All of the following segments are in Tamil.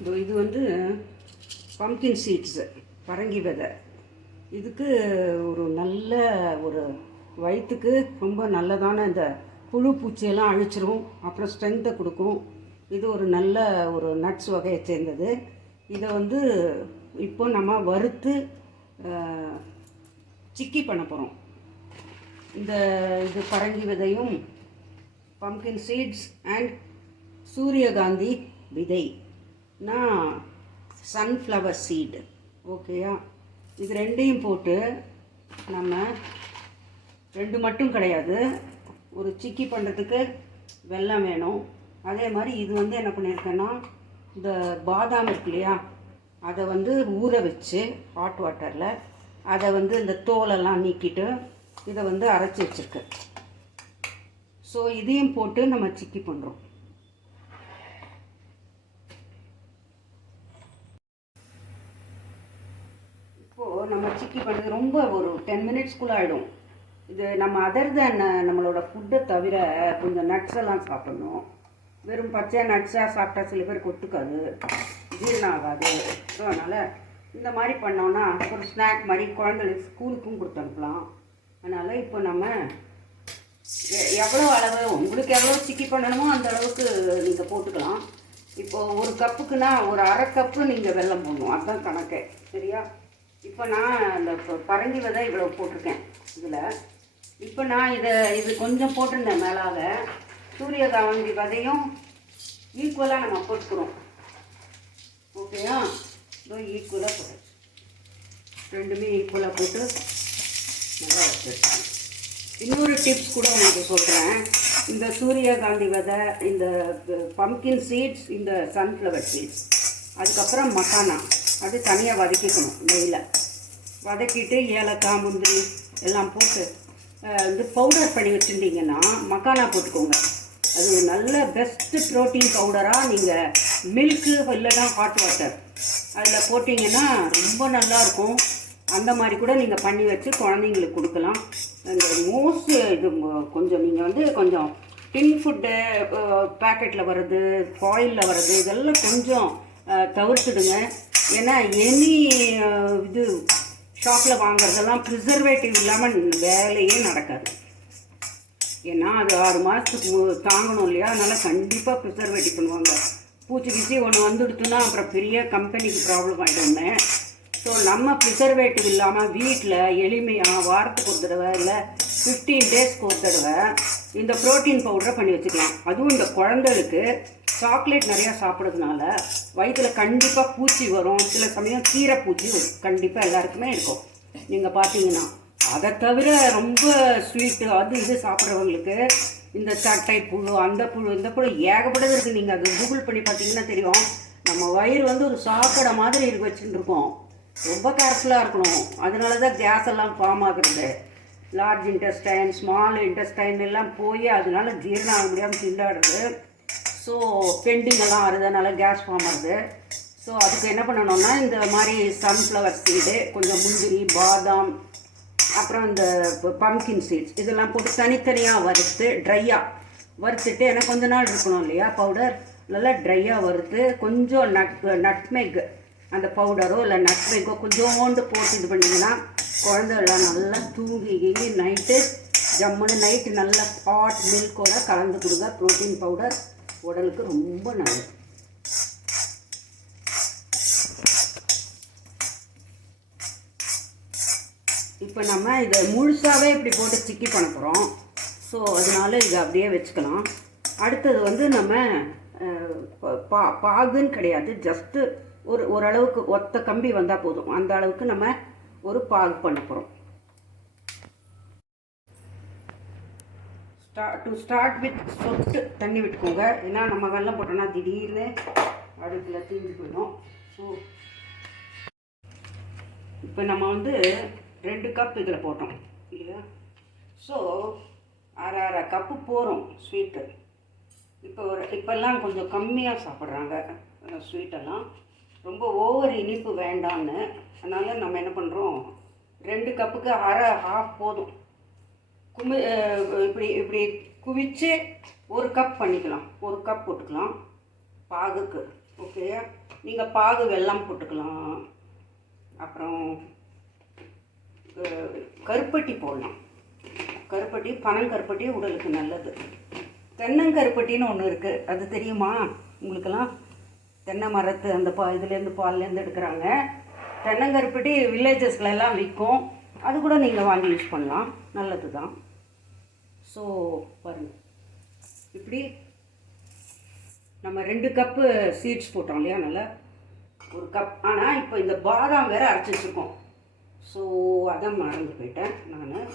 இது வந்து பம்கின் சீட்ஸு, பரங்கி விதை. இதுக்கு ஒரு நல்ல ஒரு வயிற்றுக்கு ரொம்ப நல்லதான இந்த புழு பூச்சியெல்லாம் அழிச்சிரும், அப்புறம் ஸ்ட்ரென்த்தை கொடுக்கும். இது ஒரு நல்ல ஒரு நட்ஸ் வகையை சேர்ந்தது. இதை வந்து இப்போ நம்ம வறுத்து சிக்கி பண்ண போகிறோம். இது பரங்கி விதையும் பம்கின் சீட்ஸ் அண்ட் சூரியகாந்தி விதை, சன்ஃப்ளவர் சீடு. ஓகேயா? இது ரெண்டையும் போட்டு நம்ம ரெண்டு மட்டும் கிடையாது, ஒரு சிக்கி பண்ணுறதுக்கு வெல்லம் வேணும். அதே மாதிரி இது வந்து என்ன பண்ணியிருக்கேன்னா, இந்த பாதாம் இருக்கு இல்லையா, அதை வந்து ஊற வச்சு ஹாட் வாட்டரில் அதை வந்து இந்த தோலெல்லாம் நீக்கிட்டு இதை வந்து அரைச்சி வச்சுருக்கேன். ஸோ இதையும் போட்டு நம்ம சிக்கி பண்ணுறோம். இப்போது நம்ம சிக்கி பண்ணுறது ரொம்ப ஒரு 10 மினிட்ஸ்க்குள்ளே ஆகிடும். இது நம்ம அதர் தேன் நம்மளோட ஃபுட்டை தவிர கொஞ்சம் நட்ஸ் எல்லாம் சாப்பிடணும். வெறும் பச்சையாக நட்ஸாக சாப்பிட்டா சில பேருக்கு ஒத்துக்காது, ஜீரணம் ஆகாது. ஸோ அதனால் இந்த மாதிரி பண்ணோன்னா ஒரு ஸ்நாக் மாதிரி குழந்தைகளுக்கு ஸ்கூலுக்கும் கொடுத்து அனுப்பலாம். அதனால் இப்போ நம்ம எவ்வளோ அளவு உங்களுக்கு எவ்வளோ சிக்கி பண்ணணுமோ அந்த அளவுக்கு நீங்கள் போட்டுக்கலாம். இப்போது ஒரு கப்புக்குன்னா ஒரு அரை கப்பு நீங்கள் வெல்லம் போடணும், அதுதான் கணக்கு. சரியா? இப்போ நான் அந்த பரங்கி விதை இவ்வளோ போட்டிருக்கேன் இதில். இப்போ நான் இது கொஞ்சம் போட்டிருந்தேன் மேலாக. சூரியகாந்தி விதையும் ஈக்குவலாக நம்ம போட்டுக்கிறோம். ஓகேயா? இதோ ஈக்குவலாக போட்டு ரெண்டுமே ஈக்குவலாக போட்டு நல்லா வச்சுருக்கேன். இன்னொரு டிப்ஸ் கூட உங்களுக்கு சொல்கிறேன். இந்த சூரியகாந்தி விதை, இந்த பம்கின் சீட்ஸ், இந்த சன்ஃப்ளவர் சீட்ஸ், அதுக்கப்புறம் மக்கானா, அது தனியாக வதக்கிக்கணும். நெய்யில் வதக்கிட்டு ஏலக்காய் முந்திரி எல்லாம் போட்டு வந்து பவுடர் பண்ணி வச்சுருந்தீங்கன்னா மக்கானா போட்டுக்கோங்க. அது நல்ல பெஸ்ட்டு ப்ரோட்டீன் பவுடராக நீங்கள் மில்க்கு இல்லைன்னா ஹாட் வாட்டர் அதில் போட்டிங்கன்னா ரொம்ப நல்லாயிருக்கும். அந்த மாதிரி கூட நீங்கள் பண்ணி வச்சு குழந்தைங்களுக்கு கொடுக்கலாம். இந்த மோஸ்ட் இது கொஞ்சம் நீங்கள் வந்து கொஞ்சம் டின் ஃபுட்டு பேக்கெட்டில் வர்றது, ஃபாயிலில் வர்றது இதெல்லாம் கொஞ்சம் தவிர்த்துடுங்க. ஏன்னா எனி இது ஷாப்பில் வாங்குறதெல்லாம் ப்ரிசர்வேட்டிவ் இல்லாமல் வேலையே நடக்காது. ஏன்னா அது 6 மாதத்துக்கு தாங்கணும் இல்லையா, அதனால் கண்டிப்பாக ப்ரிசர்வேட்டிவ் பண்ணுவாங்க. பூச்சி கீச்சி ஒன்று வந்துடுத்துன்னா அப்புறம் பெரிய கம்பெனிக்கு ப்ராப்ளம் ஆகிடும்னு. ஸோ நம்ம ப்ரிசர்வேட்டிவ் இல்லாமல் வீட்டில் எளிமையாக வாரத்துக்கு ஒரு தடவை இல்லை 15 டேஸ்க்கு ஒரு தடவை இந்த ப்ரோட்டீன் பவுடரை பண்ணி வச்சுக்கலாம். அதுவும் இந்த குழந்தைகளுக்கு சாக்லேட் நிறையா சாப்பிட்றதுனால வயிற்றில் கண்டிப்பாக பூச்சி வரும். சில சமயம் கீரை பூச்சி கண்டிப்பாக எல்லாருக்குமே இருக்கும். நீங்கள் பார்த்தீங்கன்னா அதை தவிர ரொம்ப ஸ்வீட்டு அது இது சாப்பிட்றவங்களுக்கு இந்த சட்டை புழு, அந்த புழு, இந்த புழு ஏகப்பட்டது இருக்குது. நீங்கள் அது கூகுள் பண்ணி பார்த்தீங்கன்னா தெரியும். நம்ம வயிறு வந்து ஒரு சாக்கடை மாதிரி வச்சுட்டு இருக்கோம். ரொம்ப கேர்ஃபுல்லாக இருக்கணும். அதனால தான் கேஸ் எல்லாம் ஃபார்ம் ஆகுறது. லார்ஜ் இன்டெஸ்டைன், ஸ்மால் இன்டெஸ்டைன் எல்லாம் போய் அதனால ஜீரணம் ஆக முடியாமல் திண்டாடுறது. ஸோ பெண்டிங் எல்லாம் ஆறுதனால கேஸ் ஃபார்ம் ஆகுது. ஸோ அதுக்கு என்ன பண்ணணும்னா இந்த மாதிரி சன்ஃப்ளவர் சீடு, கொஞ்சம் முந்திரி, பாதாம், அப்புறம் இந்த பம்கின் சீட்ஸ் இதெல்லாம் போட்டு தனித்தனியாக வறுத்து ட்ரையாக வறுத்துட்டு, எனக்கு கொஞ்ச நாள் இருக்கணும் இல்லையா பவுடர், நல்லா ட்ரையாக வறுத்து கொஞ்சம் நட்மெக் அந்த பவுடரோ இல்லை நட்மெக்கோ கொஞ்சோண்டு போட்டு இது பண்ணிங்கன்னா குழந்தைலாம் நல்லா தூங்கி நைட்டு ஜம்முன்னு நைட்டு நல்லா ஹாட் மில்கோட கலந்து கொடுங்க. ப்ரோட்டீன் பவுடர் உடலுக்கு ரொம்ப நல்லது. இப்போ நம்ம இதை முழுசாகவே இப்படி போட்டு சிக்கி பண்ண போகிறோம். ஸோ அதனால இதை அப்படியே வச்சுக்கலாம். அடுத்தது வந்து நம்ம பாகுன்னு கிடையாது, ஜஸ்ட்டு ஓரளவுக்கு ஒத்த கம்பி வந்தால் போதும். அந்த அளவுக்கு நம்ம ஒரு பாகு பண்ண போகிறோம். ஸ்டார்ட் வித் சொட்டு தண்ணி விட்டுக்கோங்க. ஏன்னா நம்ம வெல்லம் போட்டோம்னா திடீர்னு அடுப்பில் தீஞ்சு போயிடும். ஸோ இப்போ நம்ம வந்து 2 கப் இதில் போட்டோம் இல்லையா. ஸோ அரை கப்பு போகிறோம் ஸ்வீட்டு. இப்போல்லாம் கொஞ்சம் கம்மியாக சாப்பிட்றாங்க ஸ்வீட்டெல்லாம், ரொம்ப ஓவர் இனிப்பு வேண்டான்னு. அதனால் நம்ம என்ன பண்ணுறோம், 2 கப்புக்கு ஹாஃப் போதும். இப்படி குவிச்சு 1 கப் பண்ணிக்கலாம். 1 கப் போட்டுக்கலாம் பாகுக்கு. ஓகே, நீங்கள் பாகு வெல்லம் போட்டுக்கலாம். அப்புறம் கருப்பட்டி போடலாம். கருப்பட்டி, பனங்கருப்பட்டி உடலுக்கு நல்லது. தென்னங்கருப்பட்டின்னு ஒன்று இருக்குது, அது தெரியுமா உங்களுக்கெல்லாம்? தென்னை மரத்து அந்த இதுலேருந்து பால்லேருந்து எடுக்கிறாங்க. தென்னங்கருப்பட்டி வில்லேஜஸ்லாம் விற்கும். அது கூட நீங்கள் வாங்கி யூஸ் பண்ணலாம், நல்லது தான். ஸோ பாருங்கள், இப்படி நம்ம 2 கப்பு சீட்ஸ் போட்டோம் இல்லையா, நல்லா 1 கப். ஆனால் இப்போ இந்த பாதாம் வேறு அரைச்சி வச்சுருக்கோம். ஸோ அதான் மறந்து போயிட்டேன் நான்.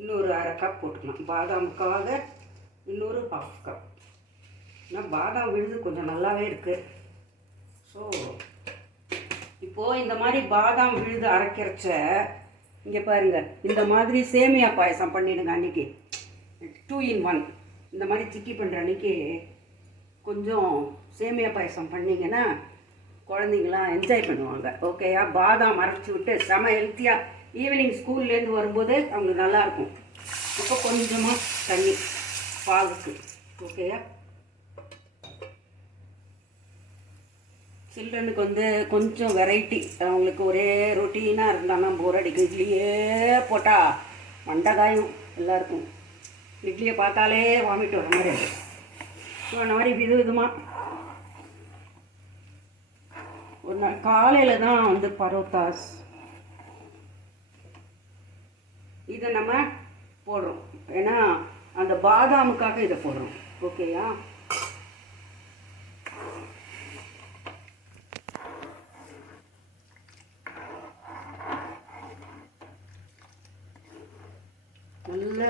இன்னொரு 1/2 கப் போட்டுக்கலாம். பாதாமுக்காக இன்னொரு 1/2 கப். ஏன்னா பாதாம் விழுது கொஞ்சம் நல்லாவே இருக்குது. ஸோ இப்போது இந்த மாதிரி பாதாம் விழுது அரைக்கிறச்ச இங்கே பாருங்கள், இந்த மாதிரி சேமியா பாயசம் பண்ணிடுங்க அன்றைக்கி. 2 in 1. இந்த மாதிரி சிக்கி பண்ணுற அன்றைக்கி கொஞ்சம் சேமியா பாயசம் பண்ணிங்கன்னா குழந்தைங்களாம் என்ஜாய் பண்ணுவாங்க. ஓகேயா? பாதாம் அரைச்சி விட்டு செம ஹெல்த்தியாக ஈவினிங் ஸ்கூல்லேருந்து வரும்போது அவங்களுக்கு நல்லாயிருக்கும். இப்போ கொஞ்சமாக தண்ணி பாலுக்கு. ஓகேயா? சில்ட்ரனுக்கு வந்து கொஞ்சம் வெரைட்டி. அவங்களுக்கு ஒரே ரொட்டீனாக இருந்தாங்கன்னா போர் அடிக்கும். இட்லியே போட்டால் மண்டகாயும் எல்லாருக்கும். இட்லியை பார்த்தாலே வாமிட்டு வர மாதிரி இருக்கும். ஸோ அந்த மாதிரி விதமாக ஒரு நாள் காலையில் தான் வந்து பரோட்டாஸ் இதை நம்ம போடுறோம். ஏன்னா அந்த பாதாமுக்காக இதை போடுறோம். ஓகேயா? நல்ல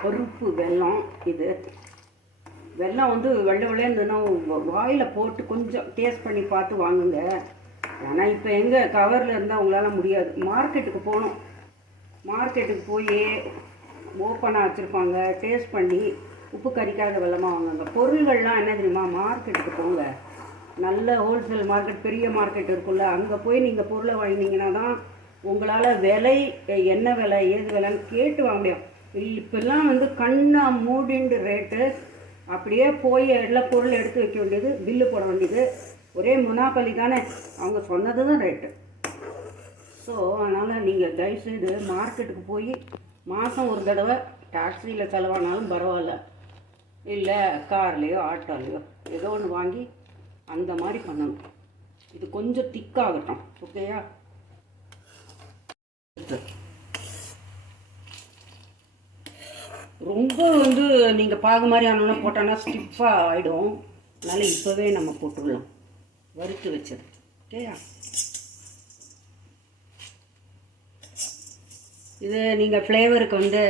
கருப்பு வெல்லம். இது வெல்லம் வந்து வெள்ளை வெள்ளைன்னு வாயில் போட்டு கொஞ்சம் டேஸ்ட் பண்ணி பார்த்து வாங்குங்க. ஆனால் இப்போ எங்கே கவரில் இருந்தால் உங்களால் முடியாது. மார்க்கெட்டுக்கு போகணும். மார்க்கெட்டுக்கு போய் ஓப்பனாக வச்சுருப்பாங்க. டேஸ்ட் பண்ணி உப்பு கறிக்காத வெல்லமாக வாங்குங்க. பொருள்கள்லாம் என்ன தெரியுமா, மார்க்கெட்டுக்கு போங்க. நல்ல ஹோல்சேல் மார்க்கெட், பெரிய மார்க்கெட் இருக்குல்ல, அங்கே போய் நீங்கள் பொருளை வாங்கினீங்கன்னா தான் உங்களால் விலை என்ன விலை ஏது விலைன்னு கேட்டு வாங்க முடியும். இப்போல்லாம் வந்து கண்ணா மூடிண்டு ரேட்டு. அப்படியே போய் எல்லா பொருள் எடுத்து வைக்க வேண்டியது, பில்லு போட வேண்டியது. ஒரே முனாப்பலி தானே, அவங்க சொன்னது தான் ரேட்டு. ஸோ அதனால் நீங்கள் தயவுசெய்து மார்க்கெட்டுக்கு போய் மாதம் ஒரு தடவை டாக்ஸியில் செலவானாலும் பரவாயில்ல, இல்லை கார்லேயோ ஆட்டோலையோ ஏதோ ஒன்று வாங்கி அந்த மாதிரி பண்ணணும். இது கொஞ்சம் திக்காகட்டும். ஓகேயா? ரொம்ப வந்து நீங்கள் பாகு மாதிரி ஆனோன்னா போட்டோன்னா ஸ்டிஃபாக ஆகிடும். அதனால் இப்போவே நம்ம போட்டுடலாம் வறுத்து வச்சது. ஓகேயா? இது நீங்கள் ஃப்ளேவருக்கு வந்து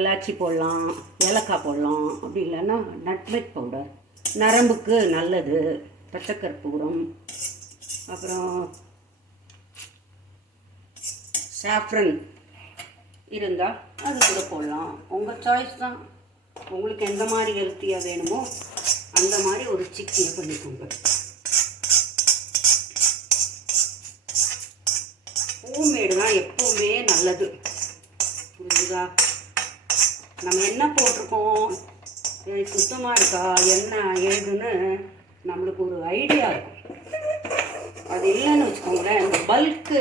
எலாச்சி போடலாம், ஏலக்காய் போடலாம். அப்படி இல்லைன்னா நட்மெக் பவுடர், நரம்புக்கு நல்லது. பச்சைக்கற்பூரம், அப்புறம் சாஃப்ரன் இருந்தால் அது கூட போடலாம். உங்கள் சாய்ஸ் தான். உங்களுக்கு எந்த மாதிரி ஹெல்த்தியாக வேணுமோ அந்த மாதிரி ஒரு சிக்கி பண்ணிக்கோங்க. ஹோம்மேடு தான் எப்போவுமே நல்லது. புரியுதா? நம்ம என்ன போட்டிருக்கோம், சுத்தமாக இருக்கா, என்ன ஏதுன்னு நம்மளுக்கு ஒரு ஐடியா இருக்கும். அது இல்லைன்னு வச்சுக்கோங்களேன். இந்த பல்க்கு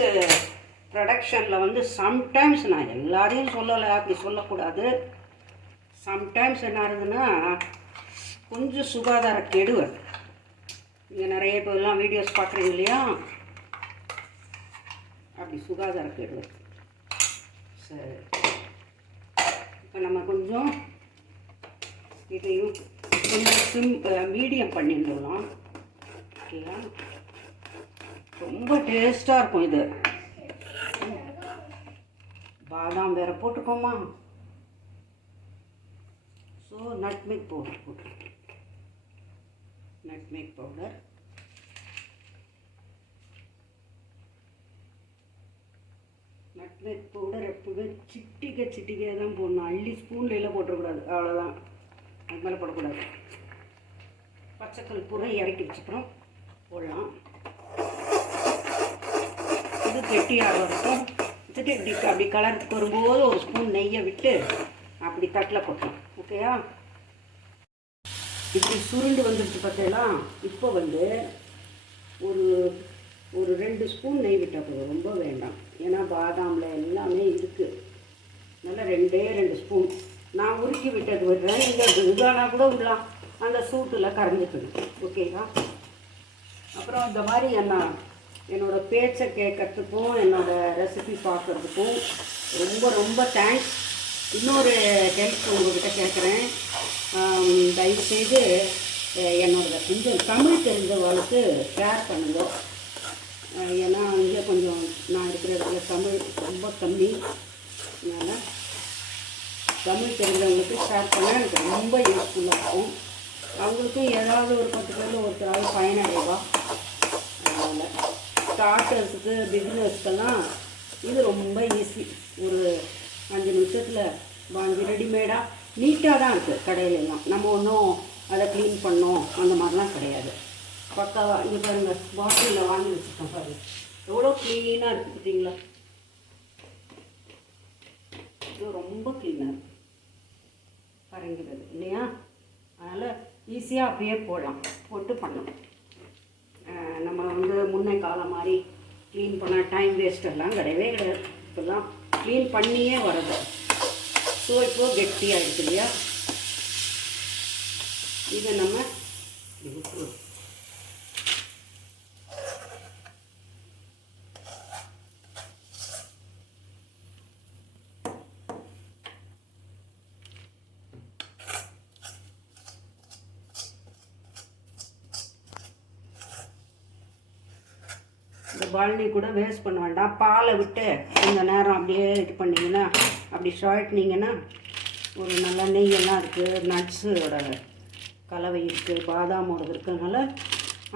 ப்ரொடக்ஷனில் வந்து சம்டைம்ஸ், நான் எல்லாரையும் சொல்லலை, அப்படி சொல்லக்கூடாது. சம்டைம்ஸ் என்ன ஆகுதுன்னா கொஞ்சம் சுகாதார கெடு வருது. நீங்கள் நிறைய பேர்லாம் வீடியோஸ் பார்க்குறீங்க இல்லையா, அப்படி சுகாதார கெடு வருது. சரி, இப்போ நம்ம கொஞ்சம் இதையும் கொஞ்சம் மீடியம் பண்ணிடலாம். ஓகேயா? ரொம்ப டேஸ்ட்டாக இருக்கும் இது. பாதாம் வேறு போட்டுக்கோமா. ஸோ நட்மெக் பவுடர் போட்டுருக்கேன். நட்மெக் பவுடர், நட்மெக் பவுடர் எப்போவே சிட்டிகை தான் போடணும். அள்ளி ஸ்பூனில் எல்லாம் போட்டுறக்கூடாது, அவ்வளோதான். அது மேலே போடக்கூடாது. பச்சைக்கல் பூரா இறக்கி வச்சுக்கிறோம், போடலாம். இது கெட்டியாக இருக்கும். வச்சுட்டு இப்படி அப்படி கலருக்கு வரும்போது ஒரு ஸ்பூன் நெய்யை விட்டு அப்படி தட்டில் கொட்டலாம். ஓகேயா? இப்படி சுருண்டு வந்துடுச்சு பார்த்தீங்களா? இப்போ வந்து ஒரு ஒரு 2 ஸ்பூன் நெய் விட்டால் போதும், ரொம்ப வேண்டாம். ஏன்னா பாதாமில் எல்லாமே இருக்குது. நல்லா 2 ஸ்பூன் நான் உருக்கி விட்டது விடுறேன். நீங்கள் இதானா கூட விடலாம், அந்த சூட்டில் கரைஞ்சிக்கணும். ஓகேவா? அப்புறம் இந்த மாதிரி என்னோடய பேச்சை கேட்கறதுக்கும் என்னோடய ரெசிபி பார்க்குறதுக்கும் ரொம்ப ரொம்ப தேங்க்ஸ். இன்னொரு ஹெல்ப் உங்கள்கிட்ட கேட்குறேன். தயவுசெய்து என்னோட கொஞ்சம் தமிழ் தெரிஞ்சவங்களுக்கு ஷேர் பண்ணுங்க. ஏன்னா இங்கே கொஞ்சம் நான் இருக்கிற இடத்துல தமிழ் ரொம்ப கம்மி. அதனால் தமிழ் தெரிஞ்சவங்களுக்கு ஷேர் பண்ணால் எனக்கு ரொம்ப யூஸ்ஃபுல்லாக இருக்கும். அவங்களுக்கும் ஏதாவது ஒரு 10 பேரில் ஒருத்தராவது பயனடைவா. அதனால் ஸ்டார்டர்ஸுக்கு பிகினர்ஸ்க்கெல்லாம் இது ரொம்ப ஈஸி. ஒரு 5 நிமிஷத்தில் வாங்கி ரெடிமேடாக நீட்டாக தான் இருக்குது கடையிலெல்லாம். நம்ம ஒன்றும் அதை க்ளீன் பண்ணோம் அந்த மாதிரிலாம் கிடையாது. பக்காவாக இங்கே பாருங்கள், பாட்டிலில் வாங்கி வச்சுருக்கேன் பாருங்கள், எவ்வளோ க்ளீனாக இருக்குது பார்த்தீங்களா? இது ரொம்ப க்ளீனாக இருக்குது பரங்கிறது இல்லையா? அதனால் ஈஸியாக அப்படியே போட்டு பண்ணணும். நம்ம முன்னே காலம் மாதிரி க்ளீன் பண்ண டைம் வேஸ்ட் எல்லாம் கிடையவே கிடையாது. இப்போல்லாம் க்ளீன் பண்ணியே வரது. ஸோ இப்போது கெட்டியாகிடுது இல்லையா? இதை நம்ம இந்த பால்னி கூட வேஸ்ட் பண்ண வேண்டாம். பாலை விட்டு கொஞ்சம் நேரம் அப்படியே இது பண்ணிங்கன்னா, அப்படி ஷார்ட்னிங்கன்னா ஒரு நல்ல நெய்யெல்லாம் இருக்குது, நட்ஸோட கலவை இருக்குது, பாதாமோட இருக்கிறதுனால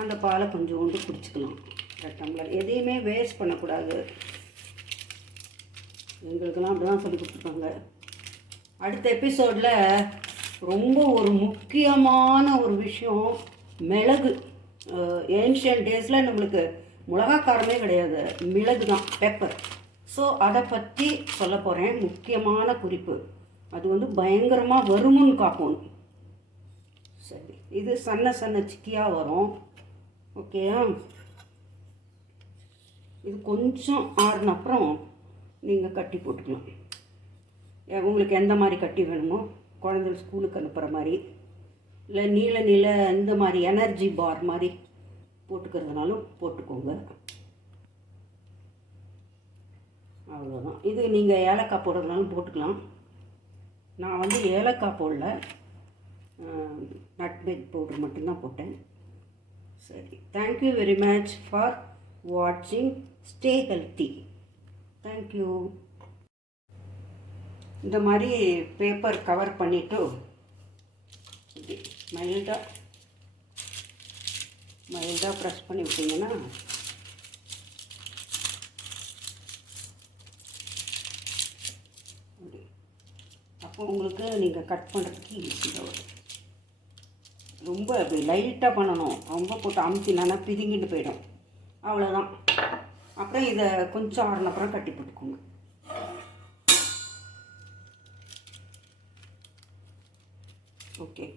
அந்த பாலை கொஞ்சோண்டு குடிச்சிக்கலாம். 1 டம்ளர். எதையுமே வேஸ்ட் பண்ணக்கூடாது. எங்களுக்கெல்லாம் அப்படி தான் சொல்லி கொடுத்துருக்காங்க. அடுத்த எபிசோடில் ரொம்ப ஒரு முக்கியமான ஒரு விஷயம், மிளகு. ஏன்ஷியன்ட் டேஸில் நம்மளுக்கு மிளகாக்காரமே கிடையாது, மிளகு தான், பெப்பர். ஸோ அதை பற்றி சொல்ல போகிறேன். முக்கியமான குறிப்பு, அது பயங்கரமாக வருமுன்னு காக்கணும். சரி, இது சன்ன சிக்கியாக வரும். ஓகேயா? இது கொஞ்சம் ஆறுன அப்புறம் நீங்கள் கட்டி போட்டுக்கலாம். உங்களுக்கு எந்த மாதிரி கட்டி வேணுமோ, குழந்தைகள் ஸ்கூலுக்கு அனுப்புகிற மாதிரி, இல்லை நீல இந்த மாதிரி எனர்ஜி பார் மாதிரி போட்டுக்கிறதுனாலும் போட்டுக்கோங்க. அவ்வளோதான். இது நீங்கள் ஏலக்காய் போடுறதுனாலும் போட்டுக்கலாம். நான் ஏலக்காய் போடல, நட்மெக் பவுடர் மட்டும்தான் போட்டேன். சரி, தேங்க்யூ வெரி மச் ஃபார் வாட்சிங். Stay healthy. தேங்க்யூ. இந்த மாதிரி பேப்பர் கவர் பண்ணிவிட்டு மைல்டாக ப்ரெஸ் பண்ணி விட்டிங்கன்னா அப்போ உங்களுக்கு நீங்கள் கட் பண்ணுறதுக்கு ஈஸியாக வரும். ரொம்ப அப்படி லைட்டாக பண்ணணும், ரொம்ப போட்டு அமுத்தினா பிதுங்கிட்டு போயிடும். அவ்வளோதான். அப்புறம் இதை கொஞ்சம் ஆறுன அப்புறம் கட்டி போட்டுக்கோங்க. ஓகே.